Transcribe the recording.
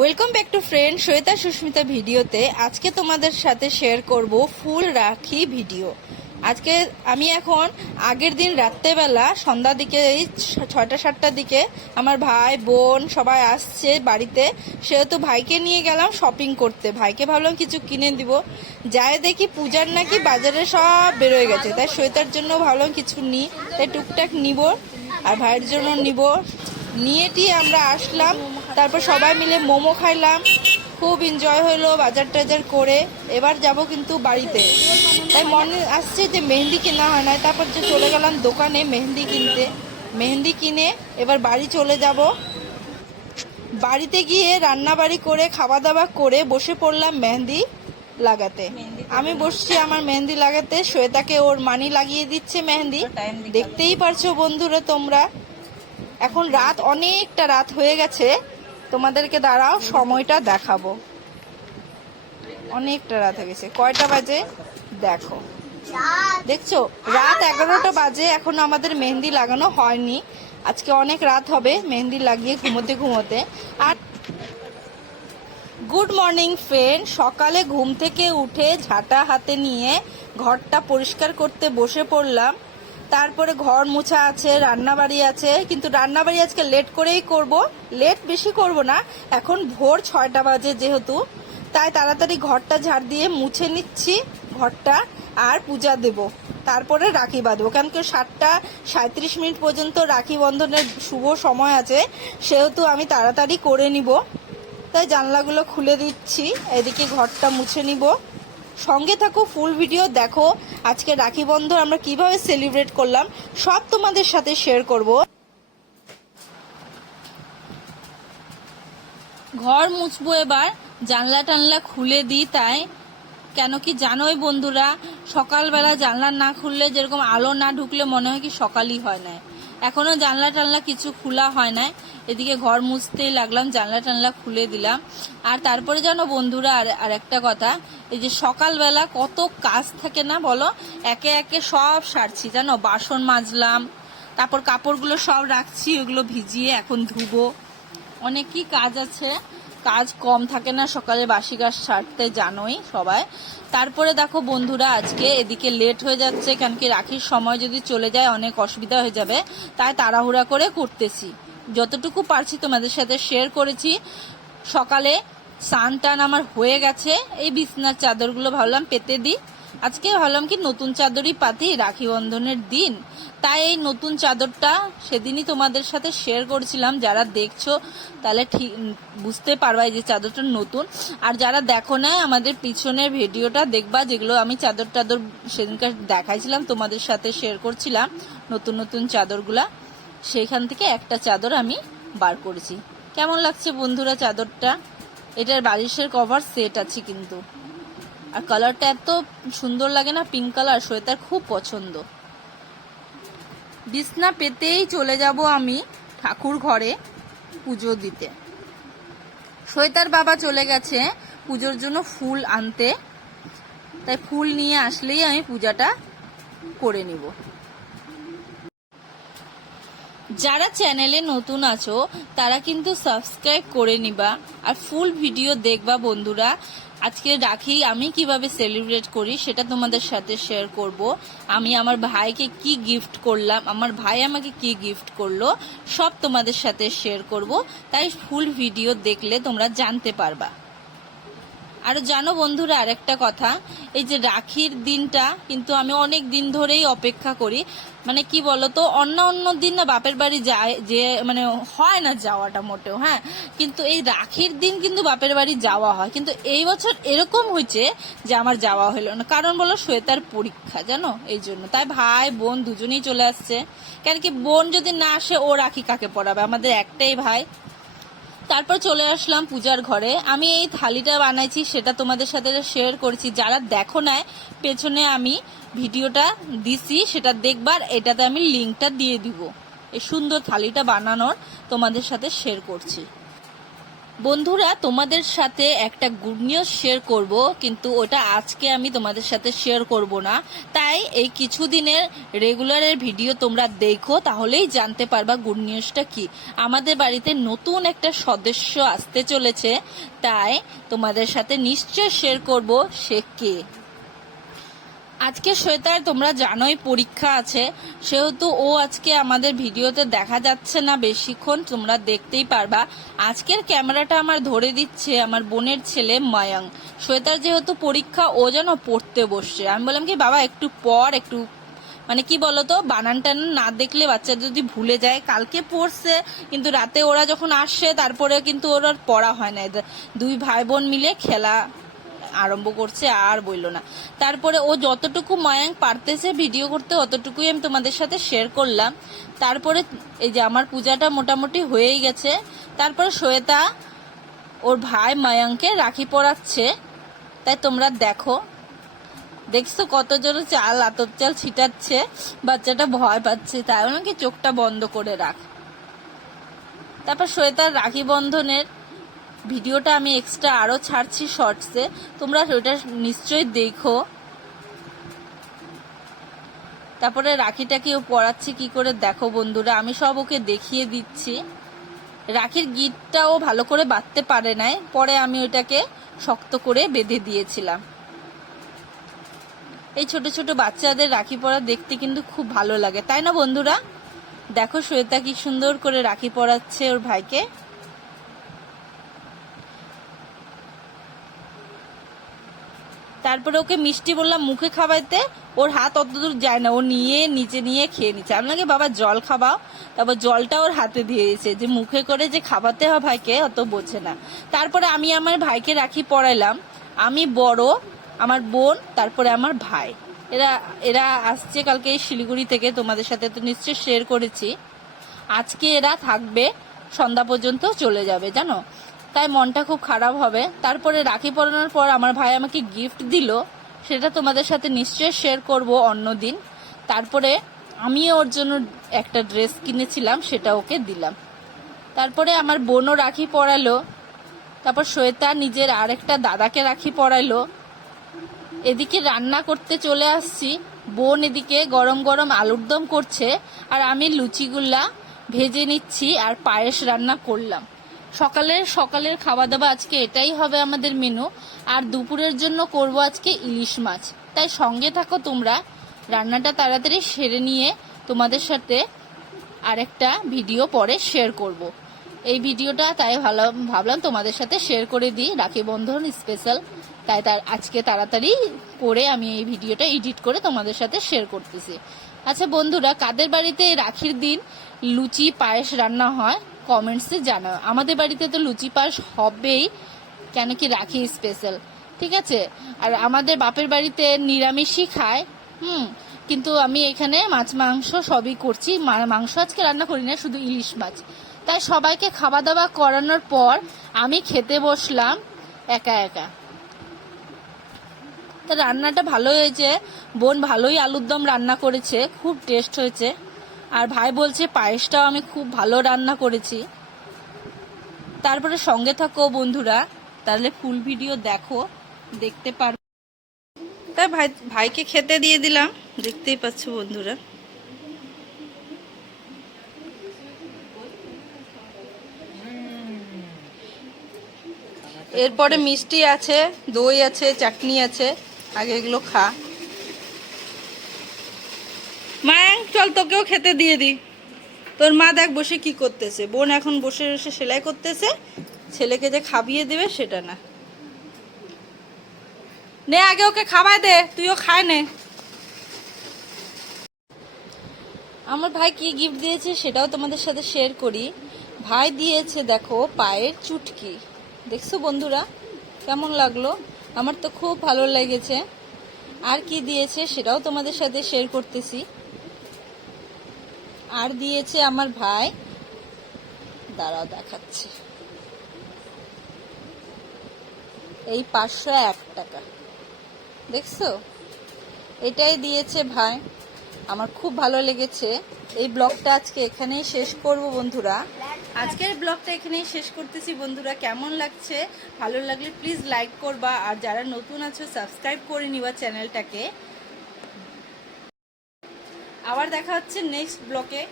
Welcome back to friend Shweta Susmita ভিডিওতে। আজকে তোমাদের সাথে শেয়ার করব ফুল রাখি ভিডিও। আজকে আমি এখন আগের দিন রাত্রেবেলা সন্ধ্যার দিকে এই 6টা-7টার দিকে আমার ভাই বোন সবাই আসছে বাড়িতে, সেহেতু ভাইকে নিয়ে গেলাম শপিং করতে। ভাইকে ভাবলাম কিছু কিনে দিব, যাই দেখি পূজার নাকি বাজারে সব বেরোয় গেছে, তাই শ্বেতার জন্য ভাবলাম কিছু নিই, তাই টুকটাক নিব আর ভাইয়ের জন্য নিব। নিয়েটি আমরা আসলাম, তারপর সবাই মিলে মোমো খাইলাম, খুব এনজয় হলো বাজার টাজার করে। এবার যাব কিন্তু বাড়িতে, তাই মনে আসছে যে মেহেন্দি কেনা হয় না, তারপর যে চলে গেলাম দোকানে মেহেন্দি কিনতে। মেহেন্দি কিনে এবার বাড়ি চলে যাব। বাড়িতে গিয়ে রান্নাবাড়ি করে খাওয়া দাওয়া করে বসে পড়লাম মেহেন্দি লাগাতে। আমি বসছি আমার মেহেন্দি লাগাতে, শ্বেতাকে ওর মানি লাগিয়ে দিচ্ছে মেহেন্দি। দেখতেই পারছো বন্ধুরা তোমরা, এখন রাত অনেকটা রাত হয়ে গেছে, তোমাদেরকে দাঁড়াও সময়টা দেখাবো। অনেকটা রাত হয়ে গেছে, কয়টা বাজে দেখো, দেখছো রাত 11টা বাজে, এখন আমাদের মেহেন্দি লাগানো হয়নি। আজকে অনেক রাত হবে মেহেন্দি লাগিয়ে ঘুমোতে ঘুমোতে। আর গুড মর্নিং ফ্রেন্ড, সকালে ঘুম থেকে উঠে ঝাঁটা হাতে নিয়ে ঘরটা পরিষ্কার করতে বসে পড়লাম। তারপরে ঘর মুছা আছে, রান্নাবাড়ি আছে, কিন্তু রান্নাবাড়ি আজকে লেট করেই করব, লেট বেশি করব না। এখন ভোর 6টা বাজে যেহেতু, তাই তাড়াতাড়ি ঘরটা ঝাড় দিয়ে মুছে নিচ্ছি ঘরটা, আর পূজা দেব, তারপরে রাখি বাঁধবো। কারণ কি 7টা 37 মিনিট পর্যন্ত রাখি বন্ধনের শুভ সময় আছে, সেহেতু আমি তাড়াতাড়ি করে নিব, তাই জানলাগুলো খুলে দিচ্ছি, এদিকে ঘরটা মুছে নিব। সঙ্গে থাকো, ফুল ভিডিও দেখো। আজকে রাখি বন্ধন আমরা কিভাবে সেলিব্রেট করলাম সব তোমাদের সাথে শেয়ার করব। ঘর মুছবো এবার, জানলা টানলা খুলে দিই, তাই কেন কি জানোই বন্ধুরা, সকালবেলা জানলা না খুললে যেরকম আলো না ঢুকলে মনে হয় কি সকালই হয় না। এখনো জানলা টানলা কিছু খোলা হয় না, এদিকে ঘর মুছতেই লাগলাম, জানলা টানলা খুলে দিলাম। আর তারপরে জানো বন্ধুরা আর একটা কথা, এই যে সকালবেলা কত কাজ থাকে না বলো, একে একে সব সারছি জানো, বাসন মাজলাম, তারপর কাপড়গুলো সব রাখছি, ওগুলো ভিজিয়ে এখন ধুবো। অনেকই কাজ আছে, কাজ কম থাকে না সকালে বাসি কাজ সারতে, জানোই সবাই। তারপরে দেখো বন্ধুরা আজকে এদিকে লেট হয়ে যাচ্ছে, কেন কি রাখির সময় যদি চলে যায় অনেক অসুবিধা হয়ে যাবে, তাই তাড়াহুড়া করে করতেছি। যতটুকু পারছি তোমাদের সাথে শেয়ার করেছি। সকালে স্নান টান আমার হয়ে গেছে, এই বিছনার চাদরগুলো ভাবলাম পেতে দিই। আজকে ভাবলাম কি নতুন চাদরই পাতি, রাখি বন্ধনের দিন, তাই এই নতুন চাদরটা সেদিনই তোমাদের সাথে শেয়ার করছিলাম। যারা দেখছো তাহলে ঠিক বুঝতে পারবা এই যে চাদরটা নতুন, আর যারা দেখো না আমাদের পিছনের ভিডিওটা দেখবা, যেগুলো আমি চাদর টাদর সেদিনকার দেখাইছিলাম তোমাদের সাথে শেয়ার করছিলাম নতুন নতুন চাদরগুলা, সেইখান থেকে একটা চাদর আমি বার করেছি। কেমন লাগছে বন্ধুরা চাদরটা? এটার বালিশের কভার সেট আছে কিন্তু, আর কালারটা এত সুন্দর লাগে না, পিঙ্ক কালার, শ্বেতার খুব পছন্দ। বিছনা পেতেই চলে যাব আমি ঠাকুর ঘরে পুজো দিতে। শ্বেতার বাবা চলে গেছে পুজোর জন্য ফুল আনতে, তাই ফুল নিয়ে আসলেই আমি পূজাটা করে নিব। যারা চ্যানেলে নতুন আছো তারা কিন্তু সাবস্ক্রাইব করে নিবা আর ফুল ভিডিও দেখবা বন্ধুরা। আজকে রাখি আমি কিভাবে সেলিব্রেট করি সেটা তোমাদের সাথে শেয়ার করব। আমি আমার ভাইকে কি গিফট করলাম, আমার ভাই আমাকে কি গিফট করলো, সব তোমাদের সাথে শেয়ার করব, তাই ফুল ভিডিও দেখলে তোমরা জানতে পারবা। আর জানো বন্ধুরা আরেকটা কথা, এই যে রাখির দিনটা কিন্তু আমি অনেক দিন ধরেই অপেক্ষা করি। মানে কি বলতো, অন্য দিন না বাপের বাড়ি যায়, যে মানে হয় না যাওয়াটা মোটেও, হ্যাঁ, কিন্তু এই রাখির দিন কিন্তু বাপের বাড়ি যাওয়া হয়। কিন্তু এই বছর এরকম হয়েছে যে আমার যাওয়া হলো না, কারণ বলো শ্বেতার পরীক্ষা জানো, এই জন্য। তাই ভাই বোন দুজনেই চলে আসছে, কেন কি বোন যদি না আসে ও রাখি কাকে পড়াবে, আমাদের একটাই ভাই। তারপর চলে আসলাম পূজার ঘরে। আমি এই থালিটা বানাইছি সেটা তোমাদের সাথে শেয়ার করেছি, যারা দেখো না পেছনে আমি ভিডিওটা দিছি সেটা দেখবার, এটাতে আমি লিঙ্কটা দিয়ে দিব। এই সুন্দর থালিটা বানানোর তোমাদের সাথে শেয়ার করছি। বন্ধুরা, তোমাদের সাথে একটা গুড নিউজ শেয়ার করব, কিন্তু ওটা আজকে আমি তোমাদের সাথে শেয়ার করব না। তাই এই কিছুদিনের রেগুলারের ভিডিও তোমরা দেখো, তাহলেই জানতে পারবা গুড নিউজটা কি। আমাদের বাড়িতে নতুন একটা সদস্য আসতে চলেছে, তাই তোমাদের সাথে নিশ্চয় শেয়ার করব সে কে। আজকে শ্বেতার তোমরা জানোই পরীক্ষা আছে, সেহেতু ও আজকে আমাদের ভিডিওতে দেখা যাচ্ছে না বেশিক্ষণ, তোমরা দেখতেই পারবা। আজকের ক্যামেরাটা আমার ধরে দিচ্ছে আমার বোনের ছেলে মায়াঙ্ক। শ্বেতার যেহেতু পরীক্ষা, ও যেন পড়তে বসছে। আমি বললাম কি বাবা একটু পড়, একটু মানে কি বলতো, বানান টানান না দেখলে বাচ্চা যদি ভুলে যায়। কালকে পড়ছে, কিন্তু রাতে ওরা যখন আসছে তারপরে কিন্তু ওর আর পড়া হয় না। দুই ভাই বোন মিলে খেলা আরম্ভ করছে, আর বইলো না। তারপরে ও যতটুকু মায়াঙ্ক পারতেছে ভিডিও করতে, অতটুকুই আমি তোমাদের সাথে শেয়ার করলাম। তারপরে এই যে আমার পূজাটা মোটামুটি হয়েই গেছে। তারপরে শ্বেতা ওর ভাই মায়াঙ্ককে রাখি পরাচ্ছে, তাই তোমরা দেখো। দেখছো কত জোরে চাল, আতপ চাল ছিটাচ্ছে, বাচ্চাটা ভয় পাচ্ছে, তাই নাকি চোখটা বন্ধ করে রাখ। তারপর শ্বেতার রাখি বন্ধনের ভিডিওটা আমি এক্সট্রা আরো ছাড়ছি শর্টসে, তোমরা ওটা নিশ্চয়ই দেখো। তারপরে রাখিটাকে ও পড়াচ্ছে কি করে দেখো বন্ধুরা, আমি সব ওকে দেখিয়ে দিচ্ছি। রাখির গিটটাও ভালো করে বাঁধতে পারে নাই, পরে আমি ওইটাকে শক্ত করে বেঁধে দিয়েছিলাম। এই ছোট ছোট বাচ্চাদের রাখি পরা দেখতে কিন্তু খুব ভালো লাগে, তাই না বন্ধুরা? দেখো শ্বেতা কি সুন্দর করে রাখি পরাচ্ছে ওর ভাইকে। তারপরে ওকে মিষ্টি বললাম মুখে খাওয়াইতে, ওর হাত অতদূর যায় না, ও নিয়ে নিচে নিয়ে খেয়ে নিচ্ছে। আমি নাকি বাবা জল খাওয়াও, তারপর জলটা ওর হাতে দিয়ে দিয়েছে, যে মুখে করে যে খাওয়াতে হয় ভাইকে অত বোঝে না। তারপরে আমি আমার ভাইকে রাখি পরাইলাম। আমি বড়, আমার বোন, তারপরে আমার ভাই। এরা এরা আসছে কালকে এই শিলিগুড়ি থেকে, তোমাদের সাথে তো নিশ্চয়ই শেয়ার করেছি। আজকে এরা থাকবে, সন্ধ্যা পর্যন্ত চলে যাবে জানো, তাই মনটা খুব খারাপ হবে। তারপরে রাখি পরানোর পর আমার ভাই আমাকে গিফট দিল, সেটা তোমাদের সাথে নিশ্চয়ই শেয়ার করব অন্যদিন। তারপরে আমি ওর জন্য একটা ড্রেস কিনেছিলাম, সেটা ওকে দিলাম। তারপরে আমার বোনও রাখি পরালো। তারপর শ্বেতা নিজের আরেকটা দাদাকে রাখি পরাইলো। এদিকে রান্না করতে চলে আসছি, বোন এদিকে গরম গরম আলুর দম করছে, আর আমি লুচিগুলা ভেজে নিচ্ছি আর পায়েস রান্না করলাম। সকালের খাওয়া দাওয়া আজকে এটাই হবে আমাদের মেনু। আর দুপুরের জন্য করব আজকে ইলিশ মাছ, তাই সঙ্গে থাকো তোমরা। রান্নাটা তাড়াতাড়ি সেরে নিয়ে তোমাদের সাথে আরেকটা ভিডিও পরে শেয়ার করব। এই ভিডিওটা তাই ভাবলাম তোমাদের সাথে শেয়ার করে দিই, রাখি বন্ধন স্পেশাল। তাই আজকে তাড়াতাড়ি করে আমি এই ভিডিওটা এডিট করে তোমাদের সাথে শেয়ার করতেছি। আচ্ছা বন্ধুরা, কাদের বাড়িতে রাখির দিন লুচি পায়েস রান্না হয় কমেন্টসে জানাও। আমাদের বাড়িতে তো লুচি পায়েস হবেই, কেন কি রাখি স্পেশাল, ঠিক আছে। আর আমাদের বাপের বাড়িতে নিরামিষই খায়, কিন্তু আমি এখানে মাছ মাংস সবই করছি। মাংস আজকে রান্না করি না, শুধু ইলিশ মাছ। তাই সবাইকে খাওয়া দাওয়া করানোর পর আমি খেতে বসলাম একা একা। তা রান্নাটা ভালো হয়েছে, বোন ভালোই আলুর দম রান্না করেছে, খুব টেস্ট হয়েছে। আর ভাই বলছে পায়েসটাও আমি খুব ভালো রান্না করেছি। তারপরে সঙ্গে থাকো বন্ধুরা, তাহলে ফুল ভিডিও দেখো, দেখতে পারো। তাই ভাইকে খেতে দিয়ে দিলাম, দেখতেই পাচ্ছ বন্ধুরা। এরপরে মিষ্টি আছে, দই আছে, চাটনি আছে, আগে এগুলো খা। মায়াঙ্ক চল তোকেও খেতে দিয়ে দি। তোর মা দেখ বসে কি করতেছে, বোন এখন বসে বসে সেলাই করতেছে, ছেলেকে যে খাবিয়ে দেবে সেটা না। নে আগে ওকে খাওয়াই দে, তুইও খায় নে। আমার ভাই কি গিফট দিয়েছে সেটাও তোমাদের সাথে শেয়ার করি। ভাই দিয়েছে দেখো পায়ের চুটকি, দেখছো বন্ধুরা কেমন লাগলো? আমার তো খুব ভালো লেগেছে। আর কি দিয়েছে সেটাও তোমাদের সাথে শেয়ার করতেছি। আর দিয়েছে আমার ভাই, দাঁড়াও দেখাচ্ছি, এই 501 টাকা, দেখছো? এটাই দিয়েছে ভাই। আমার খুব ভালো লেগেছে। এই ব্লগটা আজকে এখানেই শেষ করব বন্ধুরা। আজকের ব্লগটা এখানেই শেষ করতেছি বন্ধুরা। কেমন লাগছে? ভালো লাগলে প্লিজ লাইক করবা, আর যারা নতুন আছো সাবস্ক্রাইব করে নিবা চ্যানেলটাকে। আবার দেখা হচ্ছে নেক্সট ব্লগে।